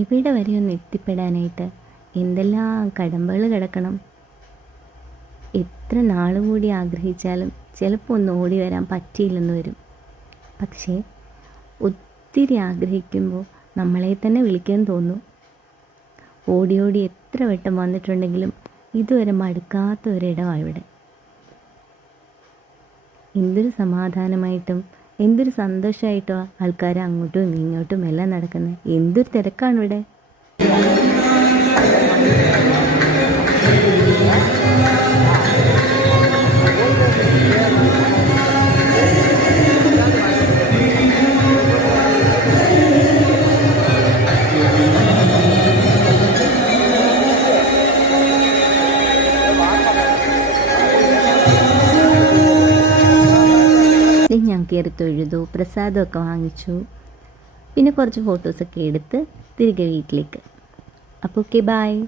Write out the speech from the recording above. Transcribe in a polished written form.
ഇവിടെ വരെ ഒന്ന് എത്തിപ്പെടാനായിട്ട് എന്തെല്ലാം കടമ്പകൾ കിടക്കണം. എത്ര നാളും കൂടി ആഗ്രഹിച്ചാലും ചിലപ്പോൾ ഒന്ന് ഓടി വരാൻ പറ്റിയില്ലെന്ന് വരും. പക്ഷേ ഒത്തിരി ആഗ്രഹിക്കുമ്പോൾ നമ്മളെ തന്നെ വിളിക്കാൻ തോന്നും. ഓടി ഓടി എത്ര വട്ടം വന്നിട്ടുണ്ടെങ്കിലും ഇതുവരെ മടുക്കാത്ത ഒരിടമാണ് ഇവിടെ. എന്തൊരു സമാധാനമായിട്ടും എന്തൊരു സന്തോഷമായിട്ടോ ആൾക്കാർ അങ്ങോട്ടും ഇങ്ങോട്ടും എല്ലാം നടക്കുന്നത്. എന്തൊരു തിരക്കാണ് ഇവിടെ. ഞാൻ കയറി തൊഴുതു, പ്രസാദമൊക്കെ വാങ്ങിച്ചു, പിന്നെ കുറച്ച് ഫോട്ടോസൊക്കെ എടുത്ത് തിരികെ വീട്ടിലേക്ക്. അപ്പോൾ ഓക്കെ, ബായ്.